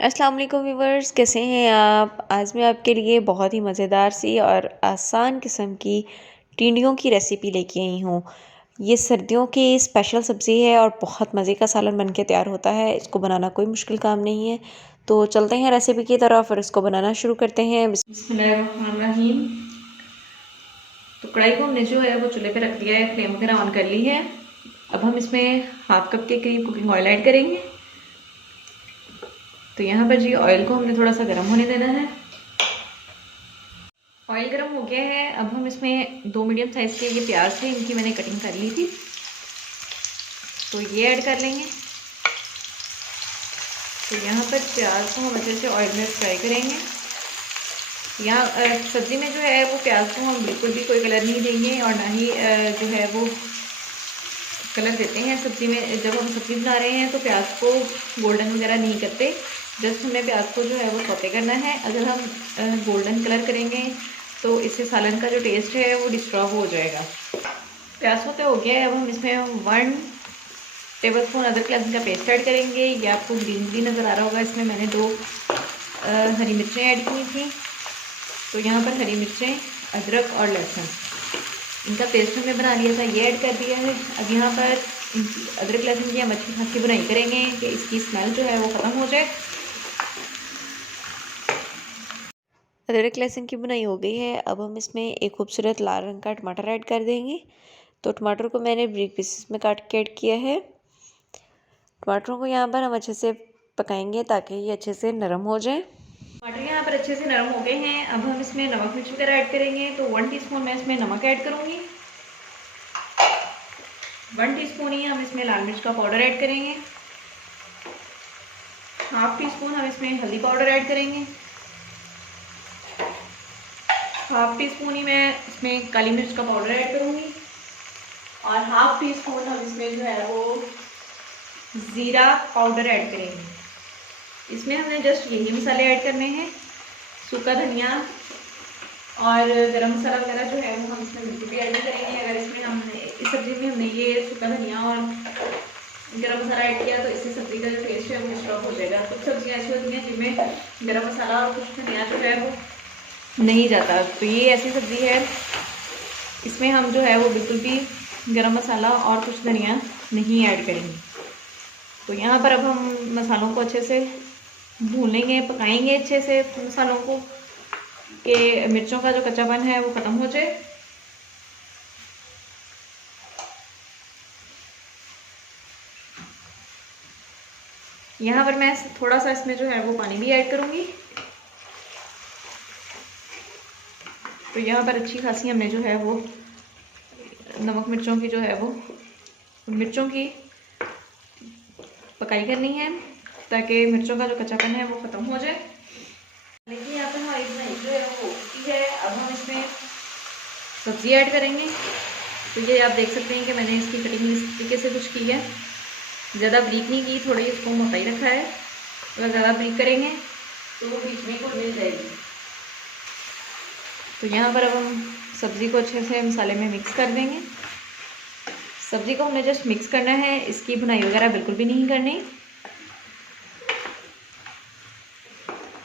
अस्सलाम वालेकुम व्यूवर्स, कैसे हैं आप। आज मैं आपके लिए बहुत ही मज़ेदार सी और आसान किस्म की टिंडियों की रेसिपी लेके आई हूँ। ये सर्दियों की स्पेशल सब्ज़ी है और बहुत मज़े का सालन बन के तैयार होता है। इसको बनाना कोई मुश्किल काम नहीं है। तो चलते हैं रेसिपी की तरफ और इसको बनाना शुरू करते हैं। बिस्मिल्लाहिर्रहमानिर्रहीम। तो कढ़ाई को हमने जो है वो चूल्हे पे रख दिया है, फ्लेम वगैरह ऑन कर ली है। अब हम इसमें हाफ कप के करीब कुकिंग ऑयल ऐड करेंगे। तो यहाँ पर जी ऑयल को हमने थोड़ा सा गर्म होने देना है। ऑयल गर्म हो गया है। अब हम इसमें 2 मीडियम साइज़ के ये प्याज थे, इनकी मैंने कटिंग कर ली थी, तो ये ऐड कर लेंगे। तो यहाँ पर प्याज को हम अच्छे से ऑयल में फ्राई करेंगे। यहाँ सब्ज़ी में जो है वो प्याज को हम बिल्कुल भी कोई कलर नहीं देंगे और ना ही जो है वो कलर देते हैं सब्ज़ी में। जब हम सब्ज़ी बना रहे हैं तो प्याज को गोल्डन वगैरह नहीं करते, जस्ट हमने प्याज को जो है वो सौते करना है। अगर हम गोल्डन कलर करेंगे तो इससे सालन का जो टेस्ट है वो डिस्टर्ब हो जाएगा। प्याज सौते हो गया है। अब हम इसमें 1 टेबलस्पून अदरक लहसुन का पेस्ट ऐड करेंगे। ये आपको ग्रीन ग्रीन नज़र आ रहा होगा। इसमें मैंने 2 हरी मिर्चें ऐड की थी। तो यहाँ पर हरी मिर्चें, अदरक और लहसुन, इनका पेस्ट हमने बना लिया था, ये ऐड कर दिया है। अब यहाँ पर अदरक लहसुन की हम अच्छी खासी बुनाई करेंगे कि इसकी स्मेल जो है वो ख़त्म हो जाए। अदरक लहसुन की बुनाई हो गई है। अब हम इसमें एक खूबसूरत लाल रंग का टमाटर ऐड कर देंगे। तो टमाटर को मैंने ब्रीक पीसेस में काट के ऐड किया है। टमाटरों को यहाँ पर हम अच्छे से पकाएंगे ताकि ये अच्छे से नरम हो जाए। टमाटर यहाँ पर अच्छे से नरम हो गए हैं। अब हम इसमें नमक मिर्च वगैरह ऐड करेंगे। तो 1 टीस्पून मैं इसमें नमक ऐड करूँगी। 1 टीस्पून ही हम इसमें लाल मिर्च का पाउडर ऐड करेंगे। हाफ टीस्पून हम इसमें हल्दी पाउडर ऐड करेंगे। हाफ टीस्पून ही मैं इसमें काली मिर्च का पाउडर ऐड करूँगी और हाफ टीस्पून हम इसमें जो है वो ज़ीरा पाउडर ऐड करेंगे। इसमें हमने जस्ट यही मसाले ऐड करने हैं। सूखा धनिया और गरम मसाला वगैरह जो है वो हम इसमें बिल्कुल भी ऐड नहीं करेंगे। अगर इसमें हमने इस सब्ज़ी में हमने ये सूखा धनिया और गरम मसाला ऐड किया तो इससे सब्ज़ी का जो टेस्ट है वो डिस्टर्ब हो जाएगा। कुछ सब्ज़ियाँ ऐसी होती हैं जिनमें गरम मसाला और कुछ धनिया जो है वो नहीं जाता। तो ये ऐसी सब्ज़ी है, इसमें हम जो है वो बिल्कुल भी गरम मसाला और कुछ धनिया नहीं ऐड करेंगे। तो यहाँ पर अब हम मसालों को अच्छे से भूनेंगे, पकाएंगे अच्छे से मसालों को कि मिर्चों का जो कच्चापन है वो ख़त्म हो जाए। यहाँ पर मैं थोड़ा सा इसमें जो है वो पानी भी ऐड करूँगी। तो यहाँ पर अच्छी खासी हमने जो है वो नमक मिर्चों की जो है वो मिर्चों की पकाई करनी है ताकि मिर्चों का जो कच्चापन है वो ख़त्म हो जाए। लेकिन यहाँ पर हमारी बनाई जो है वो होती है। अब हम इसमें सब्ज़ी ऐड करेंगे। तो ये आप देख सकते हैं कि मैंने इसकी कटिंग इस तरीके से कुछ की है, ज़्यादा ब्रीक नहीं की, थोड़ी इसको मोटाई रखा है। अगर ज़्यादा ब्रीक करेंगे तो वो बीच में को मिल जाएगी। तो यहाँ पर अब हम सब्ज़ी को अच्छे से मसाले में मिक्स कर देंगे। सब्ज़ी को हमने जस्ट मिक्स करना है, इसकी भुनाई वगैरह बिल्कुल भी नहीं करनी।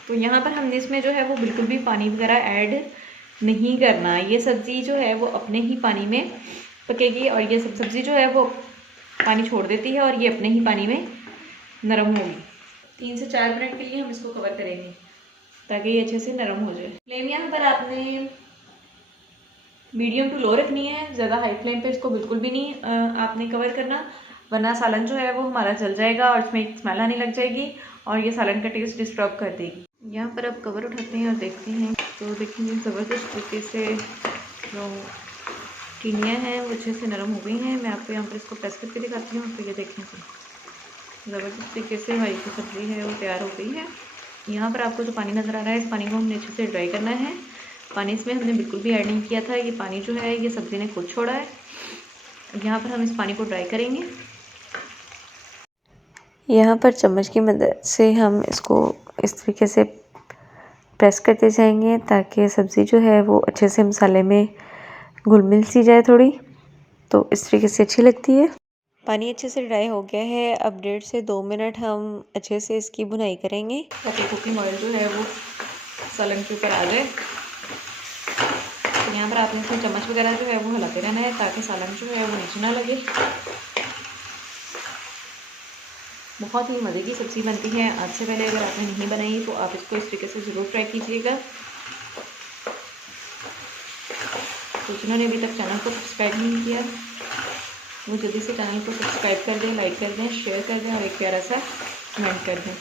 तो यहाँ पर हमने इसमें जो है वो बिल्कुल भी पानी वगैरह ऐड नहीं करना। ये सब्ज़ी जो है वो अपने ही पानी में पकेगी और ये सब सब्ज़ी जो है वो पानी छोड़ देती है और ये अपने ही पानी में नरम होगी। 3 से 4 मिनट के लिए हम इसको कवर करेंगे ताकि ये अच्छे से नरम हो जाए। फ्लेम यहाँ पर आपने मीडियम टू लो रखनी है, ज़्यादा हाई फ्लेम पे इसको बिल्कुल भी नहीं आपने कवर करना, वरना सालन जो है वो हमारा जल जाएगा और इसमें स्मेल आने लग जाएगी और ये सालन का टेस्ट डिस्टर्ब कर देगी। यहाँ पर अब कवर उठाते हैं और देखते हैं तो देखेंगे ज़बरदस्त तरीके से जो टिनियाँ हैं वो अच्छे से नरम हो गई हैं। मैं आपको यहाँ पर इसको प्रेस करके दिखाती हूँ। तो ये देखें तो ज़बरदस्त तरीके से हमारी जो सब्ज़ी है वो तैयार हो गई है। यहाँ पर आपको जो पानी नज़र आ रहा है, इस पानी को हमने अच्छे से ड्राई करना है। पानी इसमें हमने बिल्कुल भी ऐड नहीं किया था, ये पानी जो है ये सब्ज़ी ने खुद छोड़ा है। यहाँ पर हम इस पानी को ड्राई करेंगे। यहाँ पर चम्मच की मदद से हम इसको इस तरीके से प्रेस करते जाएंगे ताकि सब्ज़ी जो है वो अच्छे से मसाले में घुल मिल सी जाए थोड़ी, तो इस तरीके से अच्छी लगती है। पानी अच्छे से ड्राई हो गया है। अब 1.5 से 2 मिनट हम अच्छे से इसकी भुनाई करेंगे ताकि कुकिंग ऑयल जो है वो सालन के ऊपर आ जाए। तो यहाँ पर आपने इसमें चम्मच वगैरह जो है वो हिलाते रहना है ताकि सालन जो है वो नीचे ना लगे। बहुत ही मज़े की सब्ज़ी बनती है। आज से पहले अगर आपने नहीं बनाई तो आप इसको इस तरीके से ज़रूर ट्राई कीजिएगा। तो जिन्होंने अभी तक चैनल को सब्सक्राइब नहीं किया वो जल्दी से चैनल को सब्सक्राइब कर दें, लाइक कर दें, शेयर कर दें और एक प्यारा सा कमेंट कर दें।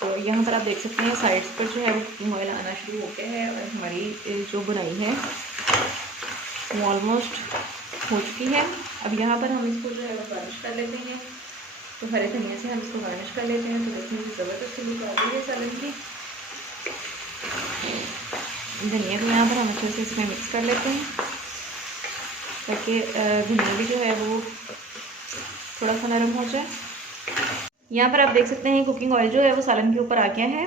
तो यहाँ पर आप देख सकते हैं साइड्स पर जो है वो कुकिंग ऑयल आना शुरू हो गया है और हमारी जो बुनाई है वो ऑलमोस्ट हो चुकी है। अब यहाँ पर हम इसको जो है वो गार्निश कर लेते हैं। तो हरे धनिया से हम इसको गार्निश कर लेते हैं। तो देखिए ज़बरदस्त लुक आ गई है सालन की। धनिया को यहाँ पर हम अच्छे से इसमें मिक्स कर लेते हैं ताकि धनिया भी जो है वो थोड़ा सा नरम हो जाए। यहाँ पर आप देख सकते हैं कुकिंग ऑयल जो है वो सालन के ऊपर आ गया है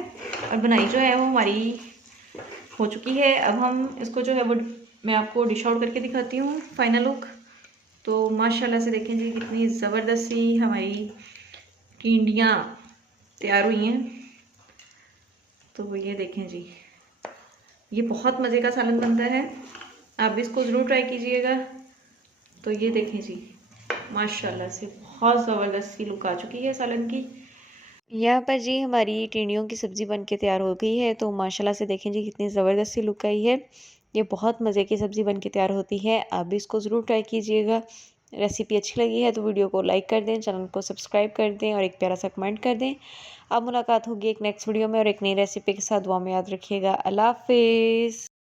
और बुनाई जो है वो हमारी हो चुकी है। अब हम इसको जो है वो मैं आपको डिश आउट करके दिखाती हूँ फाइनल लुक। तो माशाल्लाह से देखें जी कितनी ज़बरदस्त सी हमारी टिंडियाँ तैयार हुई हैं। तो ये देखें जी, ये बहुत मज़े का सालन बनता है। आप भी इसको ज़रूर ट्राई कीजिएगा। तो ये देखें जी माशाल्लाह से बहुत ज़बरदस्त सी लुक आ चुकी है सालन की। यहाँ पर जी हमारी टिंडियों की सब्ज़ी बनके तैयार हो गई है। तो माशाल्लाह से देखें जी कितनी ज़बरदस्त सी लुक आई है। ये बहुत मज़े की सब्ज़ी बनके तैयार होती है। आप भी इसको ज़रूर ट्राई कीजिएगा। रेसिपी अच्छी लगी है तो वीडियो को लाइक कर दें, चैनल को सब्सक्राइब कर दें और एक प्यारा सा कमेंट कर दें। अब मुलाकात होगी एक नेक्स्ट वीडियो में और एक नई रेसिपी के साथ। दुआ में याद रखिएगा। अल्लाह हाफ़िज़।